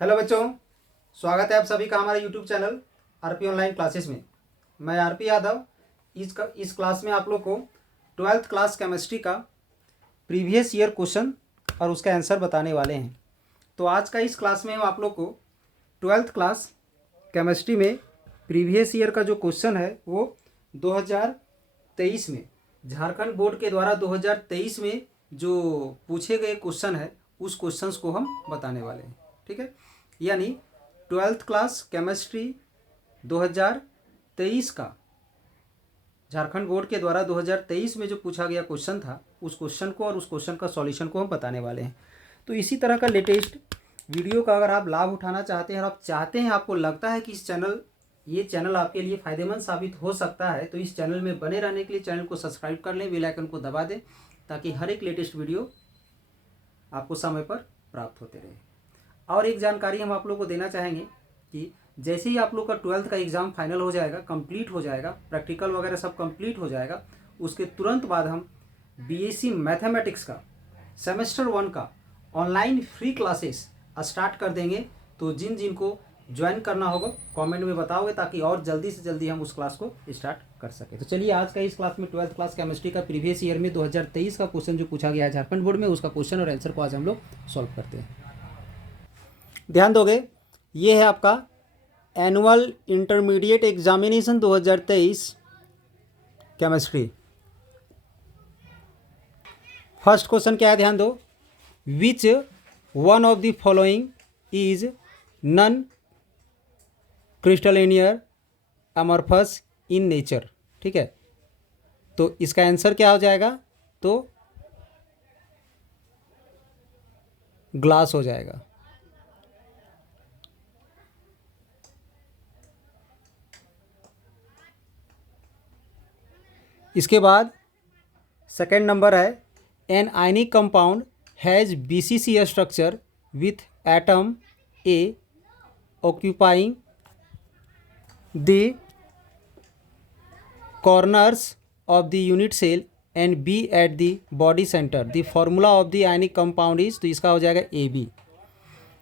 Hello बच्चों, स्वागत है आप सभी का हमारे YouTube channel RP online classes में। मैं आरपी यादव। इस क्लास में आप लोग को 12th क्लास केमिस्ट्री का प्रीवियस ईयर क्वेश्चन और उसका आंसर बताने वाले हैं। तो आज का इस क्लास में हम आप लोग को 12th क्लास केमिस्ट्री में प्रीवियस ईयर का जो क्वेश्चन है वो 2023 में झारखंड बोर्ड के द्वारा 2023 में जो पूछे गए क्वेश्चन है उस क्वेश्चंस को हम बताने वाले हैं। ठीक है, यानी 12th क्लास केमिस्ट्री 2023 का झारखंड बोर्ड के द्वारा 2023 में जो पूछा गया क्वेश्चन था उस क्वेश्चन को और उस क्वेश्चन का सॉल्यूशन को हम बताने वाले हैं। तो इसी तरह का लेटेस्ट वीडियो का अगर आप लाभ उठाना चाहते हैं और आप चाहते हैं, आपको लगता है कि ये चैनल आपके लिए फ़ायदेमंद साबित हो सकता है, तो इस चैनल में बने रहने के लिए चैनल को सब्सक्राइब कर लें, बेल आइकन को दबा दें ताकि हर एक लेटेस्ट वीडियो आपको समय पर प्राप्त होते रहे। और एक जानकारी हम आप लोग को देना चाहेंगे कि जैसे ही आप लोग का 12th का एग्ज़ाम फाइनल हो जाएगा, कंप्लीट हो जाएगा, प्रैक्टिकल वगैरह सब कंप्लीट हो जाएगा, उसके तुरंत बाद हम बीएससी मैथमेटिक्स का सेमेस्टर 1 का ऑनलाइन फ्री क्लासेस स्टार्ट कर देंगे। तो जिन को ज्वाइन करना होगा कमेंट में बताओगे ताकि और जल्दी से जल्दी हम उस क्लास को स्टार्ट कर सकें। तो चलिए आज का इस क्लास में 12th क्लास केमिस्ट्री का प्रीवियस ईयर में 2023 का क्वेश्चन जो पूछा गया है झारखंड बोर्ड में, उसका क्वेश्चन और आंसर को आज हम लोग सॉल्व करते हैं। ध्यान दोगे, ये है आपका annual intermediate examination 2023 chemistry. First question क्या है, ध्यान दो। Which one of the following is non crystalline amorphous in nature. ठीक है, तो इसका आंसर क्या हो जाएगा, तो ग्लास हो जाएगा। इसके बाद सेकेंड नंबर है an ionic compound has BCC structure with atom A occupying the corners of the unit cell and B at the body centre. The formula of the ionic compound is, तो इसका हो जाएगा A B.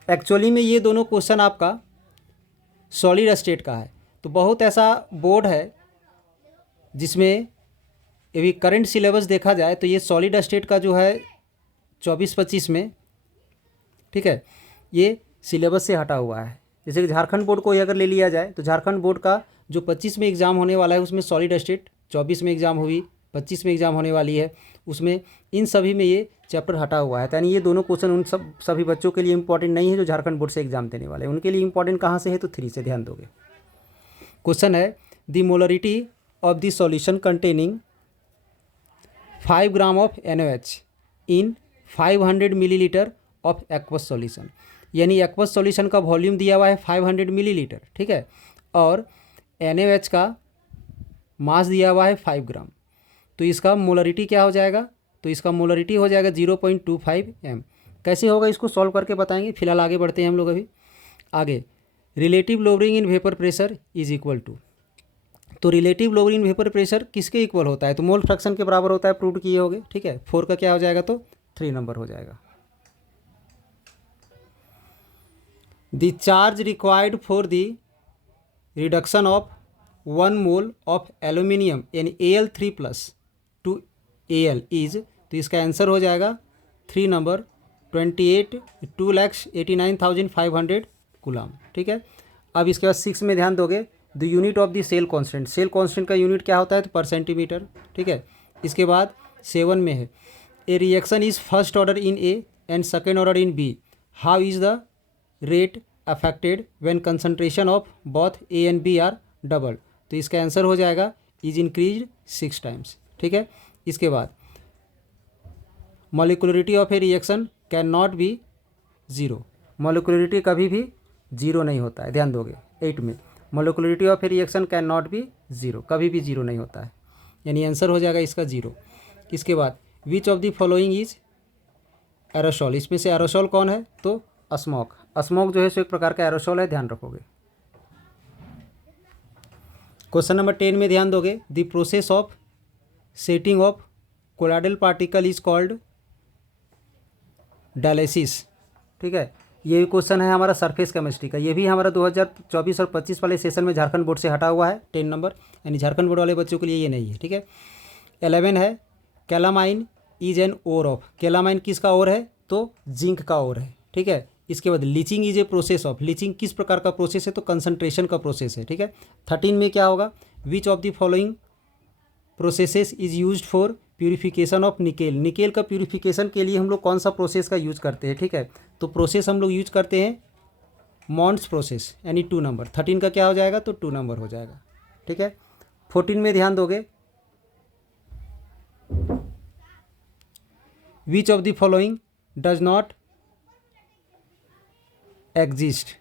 Actually में ये दोनों question आपका solid state का है। तो बहुत ऐसा बोर्ड है जिसमें यदि करंट सिलेबस देखा जाए तो ये सॉलिड स्टेट का जो है 24-25 में, ठीक है, ये सिलेबस से हटा हुआ है। जैसे कि झारखंड बोर्ड को ही अगर ले लिया जाए तो झारखंड बोर्ड का जो 25 में एग्ज़ाम होने वाला है उसमें सॉलिड स्टेट 24 में एग्ज़ाम हुई, 25 में एग्ज़ाम होने वाली है, उसमें इन सभी में ये चैप्टर हटा हुआ है। यानी ये दोनों क्वेश्चन उन सभी बच्चों के लिए इंपॉर्टेंट नहीं है जो झारखंड बोर्ड से एग्ज़ाम देने वाले हैं। उनके लिए इंपॉर्टेंट कहाँ से है, तो 3 से। ध्यान दोगे, क्वेश्चन है the molarity of the solution containing 5 gram of NaOH in 500 millilitre of aqueous solution. यानी एक्वस सॉल्यूशन का वॉल्यूम दिया हुआ है 500 मिलीलीटर, ठीक है, और NaOH का मास दिया हुआ है 5 ग्राम। तो इसका मोलरिटी क्या हो जाएगा, तो इसका मोलरिटी हो जाएगा 0.25 m। कैसे होगा इसको सॉल्व करके बताएंगे। फिलहाल आगे बढ़ते हैं हम लोग। अभी आगे relative lowering in vapour pressure is equal to, तो relative lowering in vapour pressure किसके इक्वल होता है, तो मोल फ्रैक्शन के बराबर होता है, प्रूव किए होगे। ठीक है, 4 का क्या हो जाएगा, तो 3 नंबर हो जाएगा। The charge required for the reduction of 1 mole of aluminium in Al3+ to Al is, तो इसका आंसर हो जाएगा 3 नंबर 2,89,500 कूलम। ठीक है, अब इसके बाद 6 में ध्यान दोगे, the unit of the cell constant. Cell constant का यूनिट क्या होता है, तो पर सेंटीमीटर। ठीक है, इसके बाद 7 में है a reaction is first order in A and second order in B, how is the rate affected when concentration of both A and B are double, तो इसका आंसर हो जाएगा इज इंक्रीज 6 टाइम्स। ठीक है, इसके बाद molecularity of a reaction can not be 0। Molecularity कभी भी 0 नहीं होता है। ध्यान दोगे 8 में, molecularity of a reaction can not be 0, कभी भी 0 नहीं होता है, यानी आंसर हो जाएगा इसका 0। इसके बाद विच of the following is aerosol, इसमें से एरोसॉल कौन है, तो स्मोक। स्मोक जो है सो एक प्रकार का एरोसॉल है, ध्यान रखोगे। क्वेश्चन नंबर 10 में ध्यान दोगे, the process of setting of colloidal particle is called dialysis. ठीक है, ये भी क्वेश्चन है हमारा सरफेस केमिस्ट्री का, ये भी हमारा 2024 और 25 वाले सेशन में झारखंड बोर्ड से हटा हुआ है 10 नंबर, यानी झारखंड बोर्ड वाले बच्चों के लिए ये नहीं है, ठीक है। 11 है calamine is an ore of, calamine किसका ओर है, तो जिंक का ओर है, ठीक है। इसके बाद leaching is a process of, leaching किस प्रकार का प्रोसेस है, तो कंसंट्रेशन का प्रोसेस है, ठीक है। 13 में क्या होगा, विच of the following processes is use for purification of nickel, nickel का प्यूरिफिकेशन के लिए हम लोग कौन सा प्रोसेस का यूज करते हैं, ठीक है। तो प्रोसेस हम लोग यूज करते हैं मॉन्ट्स प्रोसेस, यानी 2 नंबर। 13 का क्या हो जाएगा, तो 2 नंबर हो जाएगा, ठीक है। 14 में ध्यान दोगे, विच of the following does not exist,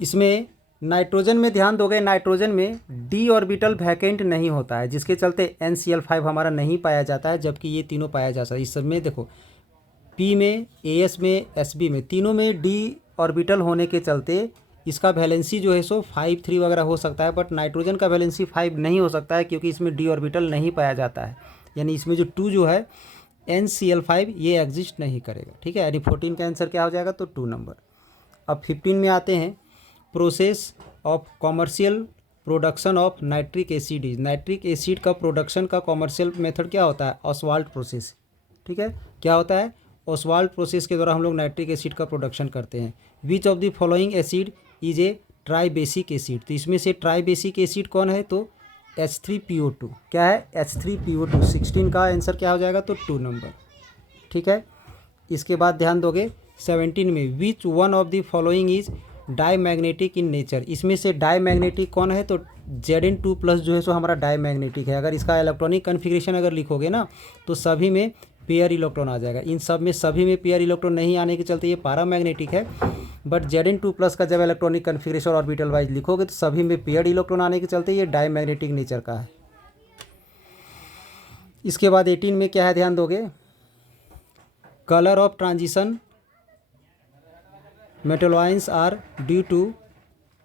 इसमें नाइट्रोजन में ध्यान दोगे, नाइट्रोजन में डी ऑर्बिटल वैकेंट नहीं होता है, जिसके चलते NCl5 हमारा नहीं पाया जाता है, जबकि ये तीनों पाया जा सकता है। इस सब में देखो P में, AS में, SB में, तीनों में डी ऑर्बिटल होने के चलते इसका वैलेंसी जो है सो 5 3 वगैरह हो सकता है, बट नाइट्रोजन का वैलेंसी 5 नहीं हो सकता है, क्योंकि इसमें डी ऑर्बिटल नहीं पाया जाता है, यानी इसमें जो 2 जो है NCl5 ये एग्जिस्ट नहीं करेगा, ठीक है। यानी 14 का आंसर क्या हो जाएगा, तो 2 नंबर। अब 15 में आते हैं, process of commercial production of nitric acid is, nitric acid का प्रोडक्शन का कॉमर्शियल मेथड क्या होता है, ऑसवाल्ट प्रोसेस, ठीक है। क्या होता है, ऑसवाल्ट प्रोसेस के द्वारा हम लोग नाइट्रिक एसिड का प्रोडक्शन करते हैं। Which of the following acid is a tribasic acid, तो इसमें से ट्राइबेसिक एसिड कौन है, तो H3PO2, क्या है, H3PO2। 16 का आंसर क्या हो जाएगा, तो 2 नंबर, ठीक है। इसके बाद ध्यान दोगे 17 में, विच one of the following is diamagnetic in nature, इसमें से डाईमैग्नेटिक कौन है, तो Zn2+ जो है सो हमारा डाईमैग्नेटिक है। अगर इसका इलेक्ट्रॉनिक कन्फिग्रेशन अगर लिखोगे ना, तो सभी में पेयर इलेक्ट्रॉन आ जाएगा, इन सब में सभी में पेयर इलेक्ट्रॉन नहीं आने के चलते ये पैरामैग्नेटिक है, बट Zn2+ का जब इलेक्ट्रॉनिक कन्फिग्रेशन ऑर्बिटल वाइज लिखोगे तो सभी में पेयर इलेक्ट्रॉन आने के चलते ये डाईमैग्नेटिक नेचर का है। इसके बाद 18 में क्या है, ध्यान दोगे, colour of transition metal ions are due to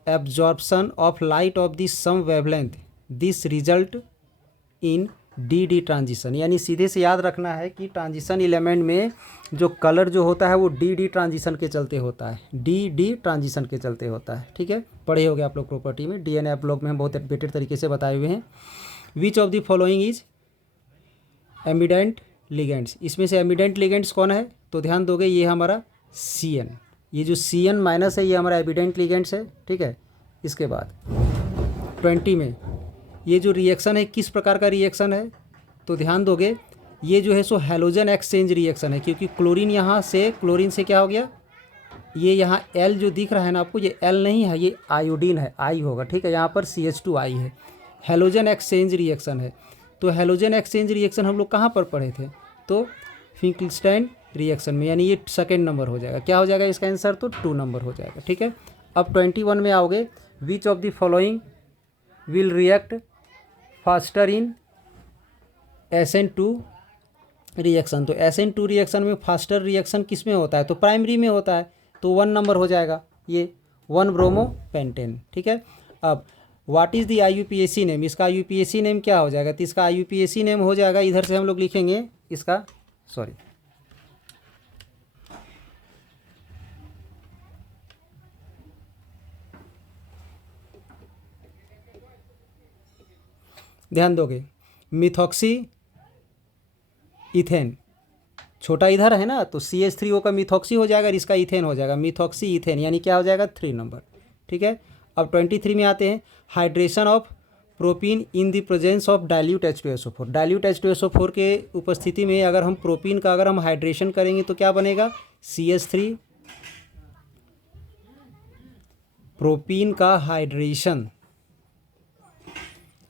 absorption of light of the some wavelength, this result in D transition, यानी सीधे से याद रखना है कि ट्रांजिशन एलिमेंट में जो कलर जो होता है वो डी ट्रांजिशन के चलते होता है, डी ट्रांजिशन के चलते होता है, ठीक है। पढ़े होगे आप लोग प्रॉपर्टी में, DNA ब्लॉक में हम बहुत बेटर तरीके से बताए हुए हैं। Which of the following is ambidentate ligands, इसमें से एमिडेंट लिगेंड्स कौन है, तो ध्यान दोगे ये हमारा Cn, ये जो Cn- है ये हमारा एमिडेंट लिगेंड्स है, ठीक है। इसके बाद 20 में ये जो रिएक्शन है किस प्रकार का रिएक्शन है, तो ध्यान दोगे ये जो है सो हैलोजन एक्सचेंज रिएक्शन है, क्योंकि क्लोरीन यहाँ से क्लोरीन से क्या हो गया, ये यहाँ L जो दिख रहा है ना आपको, ये L नहीं है, ये आयोडीन है, I होगा, ठीक है। यहाँ पर CH2I है, हैलोजन एक्सचेंज रिएक्शन है। तो हैलोजन एक्सचेंज रिएक्शन हम लोग कहाँ पर पढ़े थे, तो फिंकलस्टाइन रिएक्शन में, यानी ये सेकेंड नंबर हो जाएगा। क्या हो जाएगा इसका आंसर, तो 2 नंबर हो जाएगा, ठीक है। अब 21 में आओगे, विच of the following will react faster in SN2 reaction, तो SN2 रिएक्शन में फास्टर रिएक्शन किस में होता है, तो प्राइमरी में होता है, तो 1 नंबर हो जाएगा, ये 1 ब्रोमो पेंटेन, ठीक है। अब what is the IUPAC name, इसका IUPAC नेम क्या हो जाएगा, तो इसका IUPAC नेम हो जाएगा, इधर से हम लोग लिखेंगे इसका, सॉरी ध्यान दोगे, मिथॉक्सी इथेन, छोटा इधर है ना, तो CH3O का मिथॉक्सी हो जाएगा, इसका इथेन हो जाएगा, मिथॉक्सी इथेन, यानी क्या हो जाएगा, 3 नंबर, ठीक है। अब 23 में आते हैं, hydration of propene in the presence of dilute H2SO4, dilute H2SO4 के उपस्थिति में अगर हम प्रोपीन का अगर हम हाइड्रेशन करेंगे तो क्या बनेगा, CH3, प्रोपीन का हाइड्रेशन,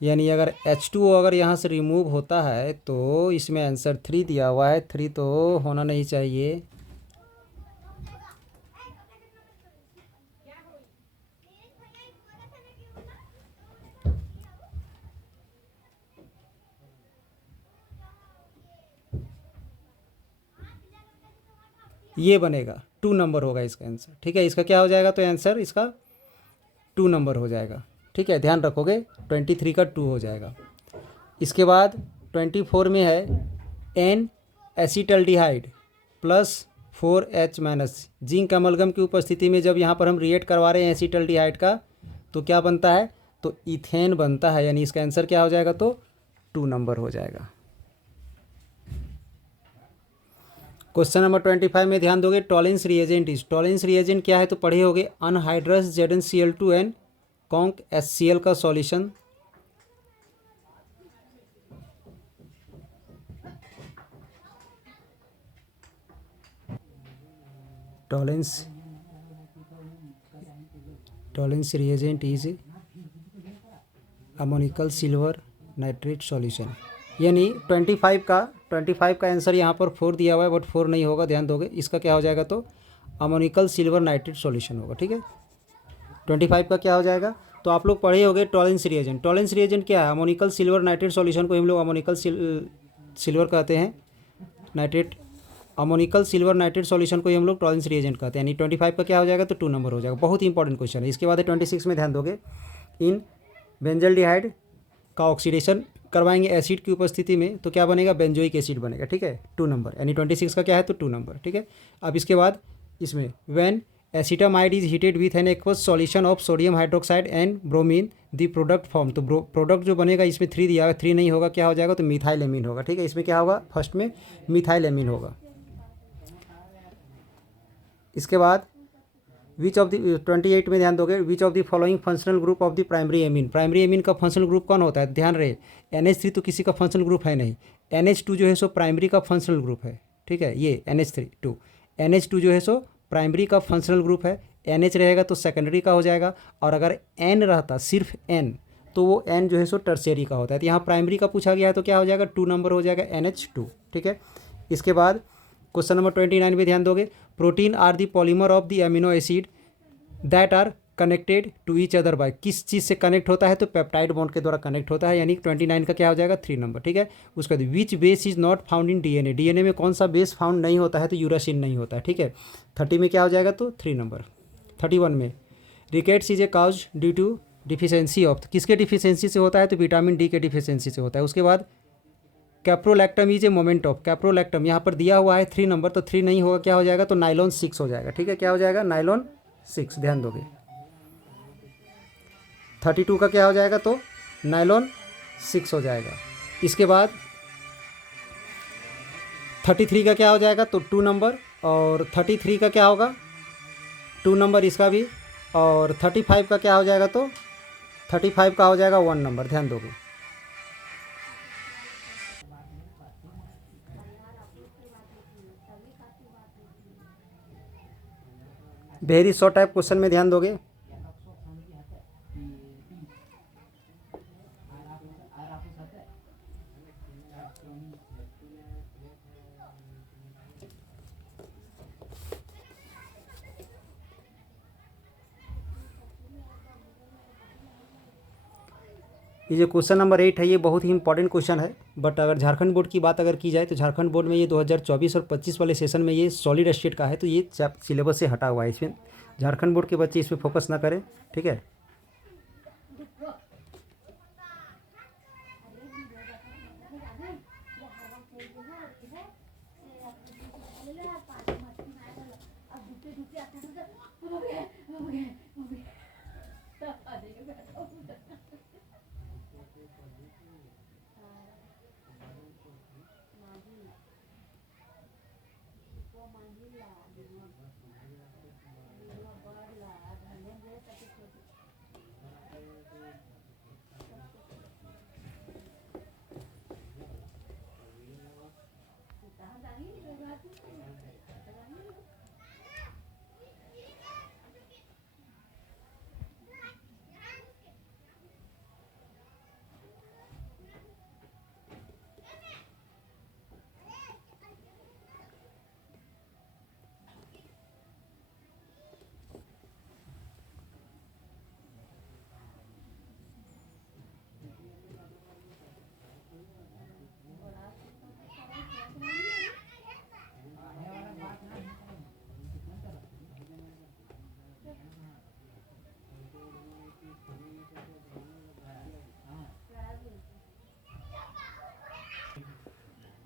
यानी अगर H2O अगर यहाँ से रिमूव होता है तो इसमें आंसर 3 दिया हुआ है, 3 तो होना नहीं चाहिए, ये बनेगा 2 नंबर होगा इसका आंसर, ठीक है। इसका क्या हो जाएगा, तो आंसर इसका 2 नंबर हो जाएगा, ठीक है, ध्यान रखोगे 23 का 2 हो जाएगा। इसके बाद 24 में है an acetaldehyde plus 4H minus. Zinc amalgam की उपस्थिति में जब यहाँ पर हम रिएक्ट करवा रहे हैं एसिटल्डिहाइड का तो क्या बनता है, तो इथेन बनता है, यानी इसका आंसर क्या हो जाएगा, तो 2 नंबर हो जाएगा। क्वेश्चन नंबर 25 में ध्यान दोगे, Tollens reagent is, Tollens reagent क्या है तो पढ़े होगे, anhydrous ZnCl2 and conc HCl का solution. Tollens reagent is ammoniacal silver nitrate solution, यानी 25 का आंसर यहाँ पर 4 दिया हुआ है, बट 4 नहीं होगा, ध्यान दोगे। इसका क्या हो जाएगा, तो अमोनिकल सिल्वर नाइट्रेट सॉल्यूशन होगा। ठीक है, 25 का क्या हो जाएगा, तो आप लोग पढ़े होगे टॉलेंस रिएजेंट। टॉलेंस रिएजेंट क्या है, अमोनिकल सिल्वर नाइट्रेट सॉल्यूशन को हम लोग अमोनिकल सिल्वर कहते हैं, nitrate, ammoniacal silver nitrate solution को ही हम लोग टॉलेंस रिएजेंट कहते हैं। यानी 25 का क्या हो जाएगा, तो 2 नंबर हो जाएगा। बहुत ही इंपॉर्टेंट क्वेश्चन है। इसके बाद 26 में ध्यान दोगे, इन बेंजल्डिहाइड का ऑक्सीडेशन करवाएंगे एसिड की उपस्थिति में तो क्या बनेगा, बेंजोइक एसिड बनेगा। ठीक है, 2 नंबर, यानी 26 का क्या है, तो 2 नंबर। ठीक है, अब इसके बाद इसमें when acetamide is heated with an aqueous solution of sodium hydroxide and bromine the product form, तो प्रोडक्ट जो बनेगा इसमें 3 दिया हुआ, 3 नहीं होगा, क्या हो जाएगा, तो मिथाइलेमीन होगा। ठीक है, इसमें क्या होगा, फर्स्ट में मिथाइलेमीन होगा। इसके बाद विच ऑफ द 28 में ध्यान दोगे, विच of the following functional group of the primary amine, primary amine का फंक्शनल ग्रुप कौन होता है, ध्यान रहे, NH3 तो किसी का फंक्शनल ग्रुप है नहीं, NH2 जो है सो प्राइमरी का फंक्शनल ग्रुप है। ठीक है, ये NH2 जो है सो प्राइमरी का फंक्शनल ग्रुप है, NH रहेगा तो सेकेंडरी का हो जाएगा, और अगर N रहता, सिर्फ N, तो वो N जो है सो टर्शियरी का होता है। तो यहाँ प्राइमरी का पूछा गया है तो क्या हो जाएगा, 2 नंबर हो जाएगा, NH2। ठीक है, इसके बाद क्वेश्चन नंबर 29 में ध्यान दोगे, protein are the polymer of the amino acid that are connected to each other by, किस चीज़ से कनेक्ट होता है, तो पेप्टाइड बॉन्ड के द्वारा कनेक्ट होता है, यानी 29 का क्या हो जाएगा, 3 नंबर। ठीक है, उसके बाद which base is not found in DNA, DNA में कौन सा बेस फाउंड नहीं होता है, तो यूरासिल नहीं होता है। ठीक है, 30 में क्या हो जाएगा, तो 3 नंबर। 31 में rickets is a cause due to deficiency of, किसके डिफिशेंसी से होता है, तो विटामिन D के डिफिशेंसी से होता है। उसके बाद caprolactam is a moment of, caprolactam यहाँ पर दिया हुआ है 3 नंबर, तो 3 नहीं होगा, क्या हो जाएगा, तो नाइलॉन 6 हो जाएगा। ठीक है, क्या हो जाएगा, नाइलॉन 6, ध्यान दोगे। 32 का क्या हो जाएगा, तो नाइलॉन 6 हो जाएगा। इसके बाद 33 का क्या हो जाएगा, तो 2 नंबर, और 33 का क्या होगा, 2 नंबर इसका भी, और 35 का क्या हो जाएगा, तो 35 का हो जाएगा 1 नंबर, ध्यान दोगे। वेरी शॉर्ट टाइप क्वेश्चन में ध्यान दोगे, ये जो क्वेश्चन नंबर 8 है ये बहुत ही इंपॉर्टेंट क्वेश्चन है। बट अगर झारखंड बोर्ड की बात अगर की जाए तो झारखंड बोर्ड में ये 2024 और 25 वाले सेशन में ये सॉलिड स्टेट का है, तो ये सिलेबस से हटा हुआ है, इसमें झारखंड बोर्ड के बच्चे इस पर फोकस ना करें। ठीक है,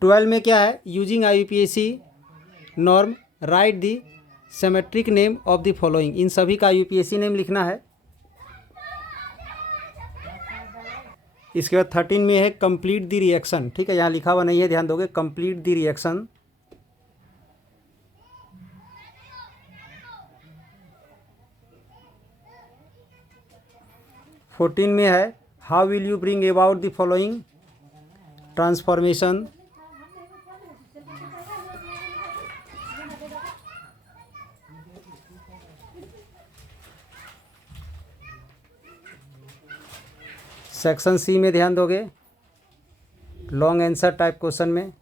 12 में क्या है, using IUPAC norm write the systematic name of the following. इन सभी का IUPAC नेम लिखना है। इसके बाद 13 में है कंप्लीट द रिएक्शन। ठीक है, यहाँ लिखा हुआ नहीं है, ध्यान दोगे, कंप्लीट द रिएक्शन। फोर्टीन में है how will you bring about the following transformation. Section C में ध्यान दोगे, लॉन्ग आंसर टाइप क्वेश्चन में।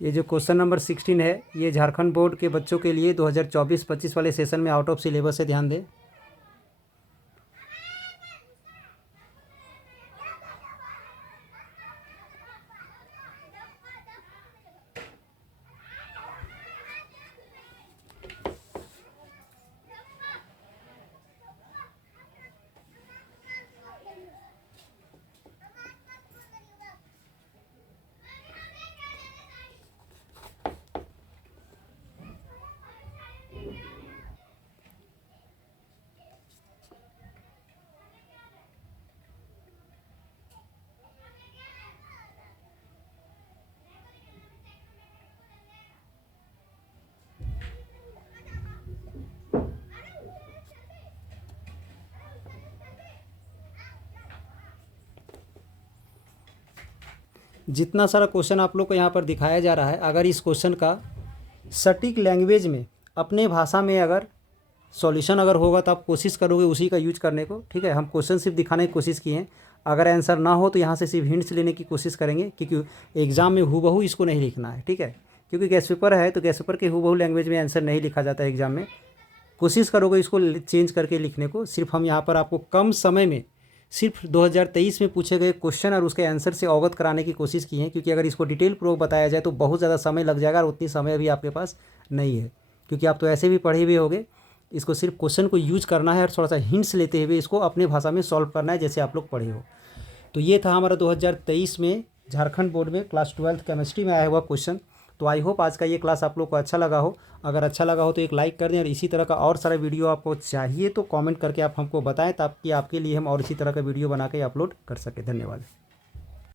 ये जो क्वेश्चन नंबर 16 है, ये झारखंड बोर्ड के बच्चों के लिए 2024-25 वाले सेशन में आउट ऑफ सिलेबस है, ध्यान दें। जितना सारा क्वेश्चन आप लोग को यहाँ पर दिखाया जा रहा है, अगर इस क्वेश्चन का सटीक लैंग्वेज में अपने भाषा में अगर सॉल्यूशन अगर होगा तो आप कोशिश करोगे उसी का यूज करने को। ठीक है, हम क्वेश्चन सिर्फ दिखाने की कोशिश किए हैं। अगर आंसर ना हो तो यहाँ से सिर्फ हिंट्स लेने की कोशिश करेंगे, क्योंकि एग्ज़ाम में हूबहू इसको नहीं लिखना है। ठीक है, क्योंकि गैस पेपर है तो गैस पेपर के हूबहू लैंग्वेज में आंसर नहीं लिखा जाता है एग्ज़ाम में। कोशिश करोगे इसको चेंज करके लिखने को। सिर्फ हम यहाँ पर आपको कम समय में सिर्फ 2023 में पूछे गए क्वेश्चन और उसके आंसर से अवगत कराने की कोशिश की है, क्योंकि अगर इसको डिटेल पूर्वक बताया जाए तो बहुत ज़्यादा समय लग जाएगा और उतनी समय भी आपके पास नहीं है, क्योंकि आप तो ऐसे भी पढ़े हुए होगे। इसको सिर्फ क्वेश्चन को यूज करना है और थोड़ा सा हिंट्स लेते हुए इसको अपने भाषा में सॉल्व करना है, जैसे आप लोग पढ़े हो। तो ये था हमारा 2023 में झारखंड बोर्ड में क्लास 12 केमिस्ट्री में आया हुआ क्वेश्चन। तो आई होप आज का ये क्लास आप लोग को अच्छा लगा हो। अगर अच्छा लगा हो तो एक लाइक कर दें, और इसी तरह का और सारा वीडियो आपको चाहिए तो कमेंट करके आप हमको बताएं, ताकि आपके लिए हम और इसी तरह का वीडियो बना के अपलोड कर सकें। धन्यवाद।